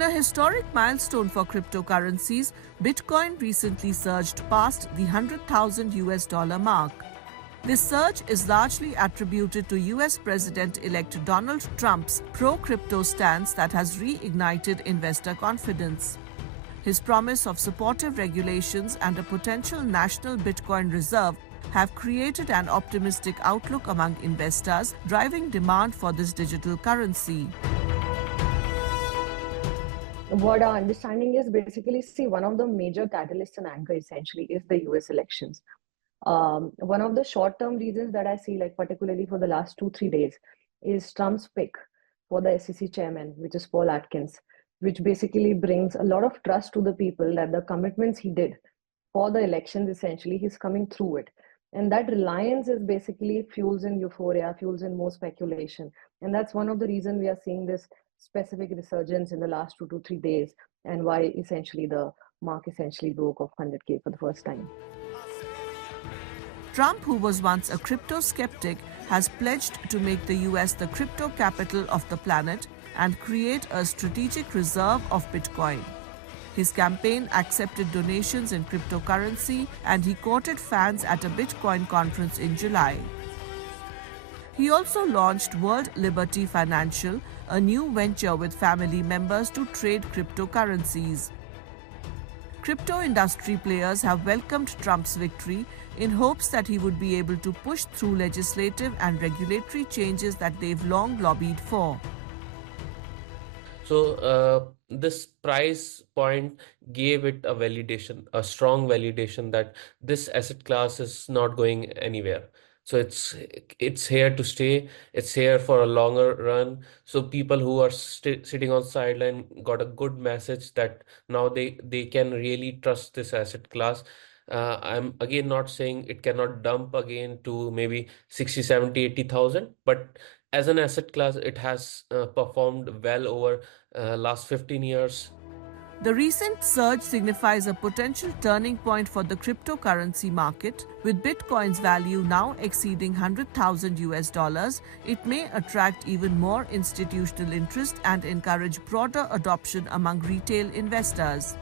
In a historic milestone for cryptocurrencies, Bitcoin recently surged past the $100,000 mark. This surge is largely attributed to US President-elect Donald Trump's pro-crypto stance that has reignited investor confidence. His promise of supportive regulations and a potential national Bitcoin reserve have created an optimistic outlook among investors, driving demand for this digital currency. What our understanding is basically, see, one of the major catalysts and anchor essentially is the US elections. One of the short-term reasons that I see, like particularly for the last 2-3 days, is Trump's pick for the SEC chairman, which is Paul Atkins, which basically brings a lot of trust to the people that the commitments he did for the elections, essentially, he's coming through it. And that reliance is basically fuels in euphoria, fuels in more speculation. And that's one of the reasons we are seeing this specific resurgence in the last 2 to 3 days, and why essentially the mark essentially broke of 100K for the first time. Trump, who was once a crypto skeptic, has pledged to make the US the crypto capital of the planet and create a strategic reserve of Bitcoin. His campaign accepted donations in cryptocurrency, and he courted fans at a Bitcoin conference in July. He also launched World Liberty Financial, a new venture with family members to trade cryptocurrencies. Crypto industry players have welcomed Trump's victory in hopes that he would be able to push through legislative and regulatory changes that they've long lobbied for. So this price point gave it a validation, a strong validation that this asset class is not going anywhere. So it's here to stay. It's here for a longer run. So people who are sitting on sideline got a good message that now they can really trust this asset class. I'm again not saying it cannot dump again to maybe 60, 70, 80,000, but as an asset class, it has performed well over last 15 years. The recent surge signifies a potential turning point for the cryptocurrency market. With Bitcoin's value now exceeding $100,000, it may attract even more institutional interest and encourage broader adoption among retail investors.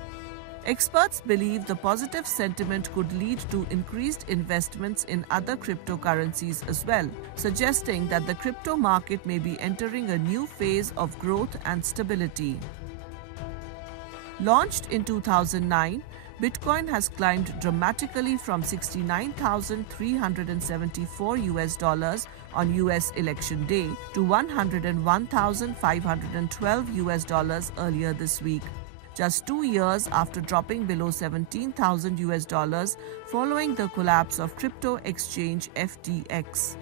Experts believe the positive sentiment could lead to increased investments in other cryptocurrencies as well, suggesting that the crypto market may be entering a new phase of growth and stability. Launched in 2009, Bitcoin has climbed dramatically from $69,374 on US election day to $101,512 earlier this week, just 2 years after dropping below $17,000 following the collapse of crypto exchange FTX.